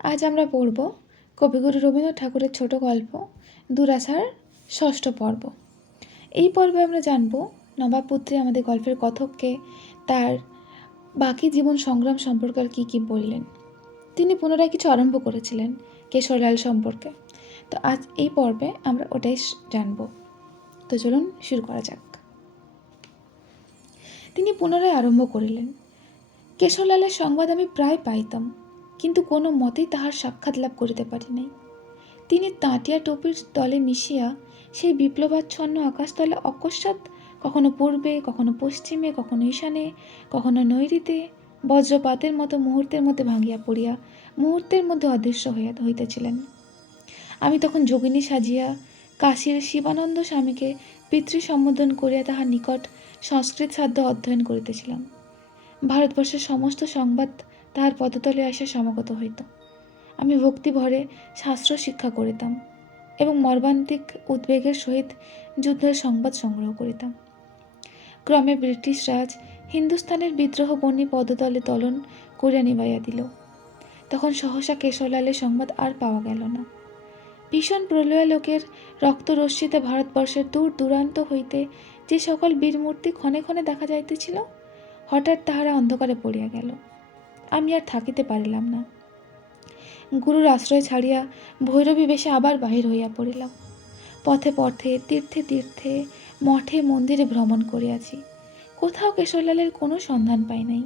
আজ আমরা পড়ব কবিগুরু রবীন্দ্রনাথ ঠাকুরের ছোট গল্প দুরাশার ষষ্ঠ পর্ব। এই পর্বে আমরা জানব নবাবপুত্রী আমাদের গল্পের কথককে তার বাকি জীবন সংগ্রাম সম্পর্কে আর কী কী বললেন। তিনি পুনরায় কিছু আরম্ভ করেছিলেন কেশরলাল সম্পর্কে। তো আজ এই পর্বে আমরা ওটাই জানব। তো চলুন শুরু করা যাক। তিনি পুনরায় আরম্ভ করিলেন, কেশরলালের সংবাদ আমি প্রায় পাইতাম, কিন্তু কোনো মতেই তাহার সাক্ষাৎ লাভ করিতে পারি নাই। তিনি তাঁটিয়া টুপির তলে মিশিয়া সেই বিপ্লবাচ্ছন্ন আকাশতলে অকস্মাৎ কখনো পূর্বে, কখনো পশ্চিমে, কখনো ঈশানে, কখনো নৈঋতে বজ্রপাতের মতো মুহূর্তের মধ্যে ভাঙিয়া পড়িয়া মুহূর্তের মধ্যে অদৃশ্য হইতেছিলেন। আমি তখন যোগিনী সাজিয়া কাশীর শিবানন্দ স্বামীকে পিতৃ সম্বোধন করিয়া তাহার নিকট সংস্কৃত সাধ্য অধ্যয়ন করিতেছিলাম। ভারতবর্ষের সমস্ত সংবাদ তাহার পদতলে আসা সমাগত হইত। আমি ভক্তিভরে শাস্ত্র শিক্ষা করিতাম এবং মর্মান্তিক উদ্বেগের সহিত যুদ্ধের সংবাদ সংগ্রহ করিতাম। ক্রমে ব্রিটিশ রাজ হিন্দুস্থানের বিদ্রোহ বহ্নি পদতলে দলন করিয়া নিবাইয়া দিল। তখন সহসা কেশরলালের সংবাদ আর পাওয়া গেল না। ভীষণ প্রলয়ালোকের রক্তরশ্মিতে ভারতবর্ষের দূর দূরান্ত হইতে যে সকল বীরমূর্তি ক্ষণে ক্ষণে দেখা যাইতেছিল, হঠাৎ তাহারা অন্ধকারে পড়িয়া গেল। আমি আর থাকিতে পারিলাম না। গুরুর আশ্রয় ছাড়িয়া ভৈরবী বেশে আবার বাহির হইয়া পড়িলাম। পথে পথে তীর্থে তীর্থে মঠে মন্দিরে ভ্রমণ করিয়াছি, কোথাও কেশরলালের কোনো সন্ধান পাই নাই।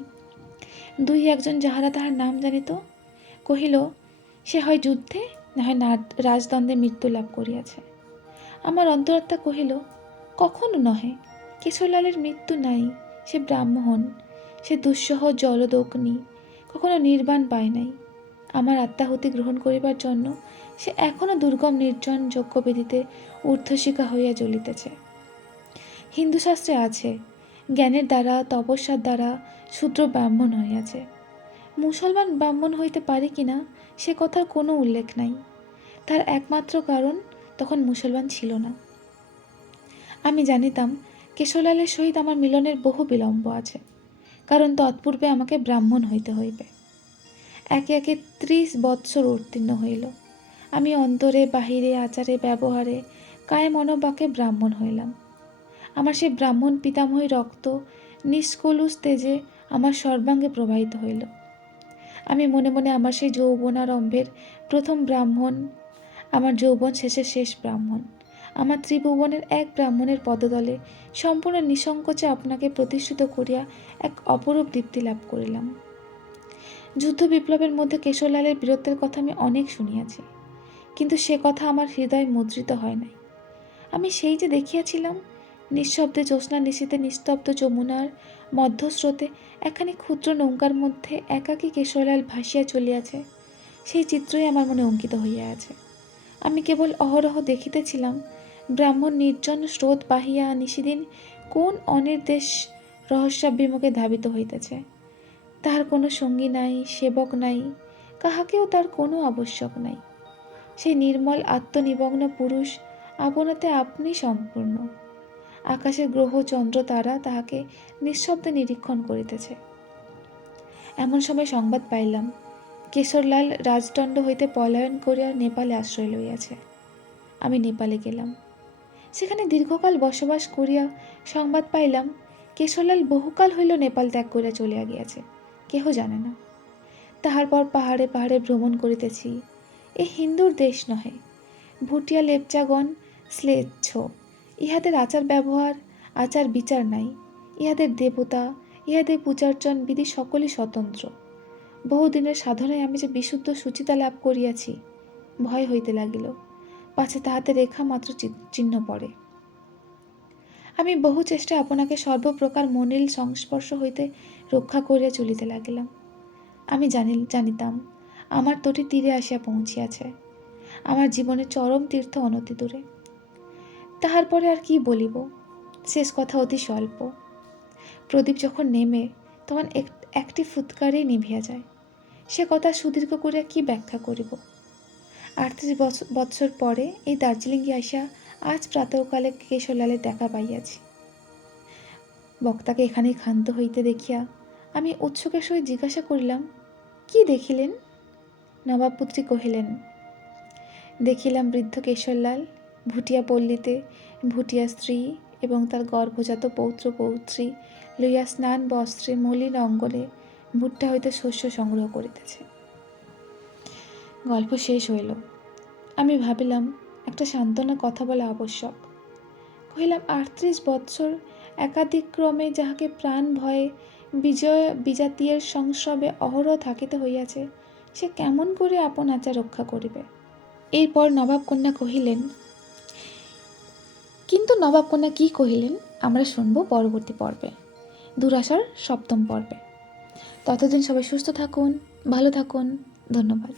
দুই একজন যাহারা তাহার নাম জানিত কহিল, সে হয় যুদ্ধে না হয় রাজদণ্ডে মৃত্যু লাভ করিয়াছে। আমার অন্তরাত্মা কহিল, কখনো নহে, কেশরলালের মৃত্যু নাই। সে ব্রাহ্মণ, সে দুঃসহ জলদগ্নি, কখনো নির্বাণ পায় নাই। আমার আত্মাহুতি গ্রহণ করিবার জন্য সে এখনো দুর্গম নির্জন যজ্ঞবেদিতে ঊর্ধ্বশিখা হইয়া জ্বলিতেছে। হিন্দু শাস্ত্রে আছে, জ্ঞানের দ্বারা তপস্যার দ্বারা শূদ্র ব্রাহ্মণ হইয়াছে। মুসলমান ব্রাহ্মণ হইতে পারে কিনা সে কথার কোনো উল্লেখ নাই। তার একমাত্র কারণ তখন মুসলমান ছিল না। আমি জানিতাম কেশরলালের সহিত আমার মিলনের বহু বিলম্ব আছে, কারণ তৎপূর্বে আমাকে ব্রাহ্মণ হইতে হইবে। একে একে 30 বৎসর উত্তীর্ণ হইল। আমি অন্তরে বাহিরে আচারে ব্যবহারে কায়ে মনোবাক্যে ব্রাহ্মণ হইলাম। আমার সেই ব্রাহ্মণ পিতামহী রক্ত নিষ্কলুষ তেজে আমার সর্বাঙ্গে প্রবাহিত হইল। আমি মনে মনে আমার সেই যৌবনারম্ভের প্রথম ব্রাহ্মণ, আমার যৌবন শেষের শেষ ব্রাহ্মণ, আমার ত্রিভুবনের এক ব্রাহ্মণের পদতলে সম্পূর্ণ নিঃসংকোচে আপনাকে প্রতিষ্ঠিত করিয়া এক অপরূপ দীপ্তি লাভ করিলাম। যুদ্ধ বিপ্লবের মধ্যে কেশরলালের বীরত্বের কথা আমি অনেক শুনিয়াছি, কিন্তু সে কথা আমার হৃদয় মুদ্রিত হয় নাই। আমি সেই যে দেখিয়াছিলাম, নিঃশব্দে জ্যোৎস্না নিশীথে নিস্তব্ধ যমুনার মধ্যস্রোতে একখানি ক্ষুদ্র নৌকার মধ্যে একাকী কেশরলাল ভাসিয়া চলিয়াছে, সেই চিত্রই আমার মনে অঙ্কিত হইয়া আছে। আমি কেবল অহরহ দেখিতেছিলাম ব্রাহ্মণ নির্জন স্রোত বাহিয়া নিশিদিন কোন অনির্দেশ রহস্যাভিমুখে ধাবিত হইতেছে। তাহার কোনো সঙ্গী নাই, সেবক নাই, কাহাকেও তার কোনো আবশ্যক নাই। সেই নির্মল আত্মনিমগ্ন পুরুষ আপনাতে আপনি সম্পূর্ণ। আকাশের গ্রহ চন্দ্র তারা তাহাকে নিঃশব্দে নিরীক্ষণ করিতেছে। এমন সময় সংবাদ পাইলাম, কেশরলাল রাজদণ্ড হইতে পলায়ন করিয়া নেপালে আশ্রয় লইয়াছে। আমি নেপালে গেলাম। সেখানে দীর্ঘকাল বসবাস করিয়া সংবাদ পাইলাম, কেশরলাল বহুকাল হইল নেপাল ত্যাগ করিয়া চলিয়া গিয়াছে, কেহ জানে না। তাহার পর পাহাড়ে পাহাড়ে ভ্রমণ করিতেছি। এ হিন্দুর দেশ নহে। ভুটিয়া লেপচাগণ শ্লেচ্ছ, ইহাদের আচার ব্যবহার আচার বিচার নাই। ইহাদের দেবতা, ইহাদের পূজার্চন বিধি সকলই স্বতন্ত্র। বহুদিনের সাধনায় আমি যে বিশুদ্ধ সুচিতা লাভ করিয়াছি, ভয় হইতে লাগিল পাছে তাহাতে রেখা মাত্র চিহ্ন পড়ে। আমি বহু চেষ্টায় আপনাকে সর্বপ্রকার মনিল সংস্পর্শ হইতে রক্ষা করিয়া চলিতে লাগিলাম। আমি জানিতাম আমার তটি তীরে আসিয়া পৌঁছিয়াছে, আমার জীবনের চরম তীর্থ অনতি দূরে। তাহার পরে আর কি বলিব, শেষ কথা অতি স্বল্প। প্রদীপ যখন নেমে তখন একটি ফুৎকারেই নিভিয়া যায়। সে কথা সুদীর্ঘ করিয়া কি ব্যাখ্যা করিব। 38 বৎসর পরে এই দার্জিলিংয়ে আসিয়া আজ প্রাতঃকালে কেশরলালের দেখা পাইয়াছি। বক্তাকে এখানেই ক্ষান্ত হইতে দেখিয়া আমি উৎসুকের সহিত জিজ্ঞাসা করিলাম, কি দেখিলেন? নবাবপুত্রী কহিলেন, দেখিলাম বৃদ্ধ কেশরলাল ভুটিয়া পল্লীতে ভুটিয়া স্ত্রী এবং তার গর্ভজাত পৌত্র পৌত্রী লইয়া স্নান বস্ত্রে মলিন অঙ্গনে ভুট্টা হইতে শস্য সংগ্রহ করিতেছে। গল্প শেষ হইল। আমি ভাবিলাম একটা সান্ত্বনা কথা বলা আবশ্যক। কহিলাম, 38 বৎসর একাদিক্রমে যাহাকে প্রাণ ভয়ে বিজাতীয়ের সংস্রবে অহরহ থাকিতে হইয়াছে, সে কেমন করে আপন আচার রক্ষা করিবে? এরপর নবাবকন্যা কহিলেন, কিন্তু নবাবকন্যা কি কহিলেন আমরা শুনব পরবর্তী পর্বে, দুরাশার 7ম পর্বে। ততদিন সবাই সুস্থ থাকুন, ভালো থাকুন। ধন্যবাদ।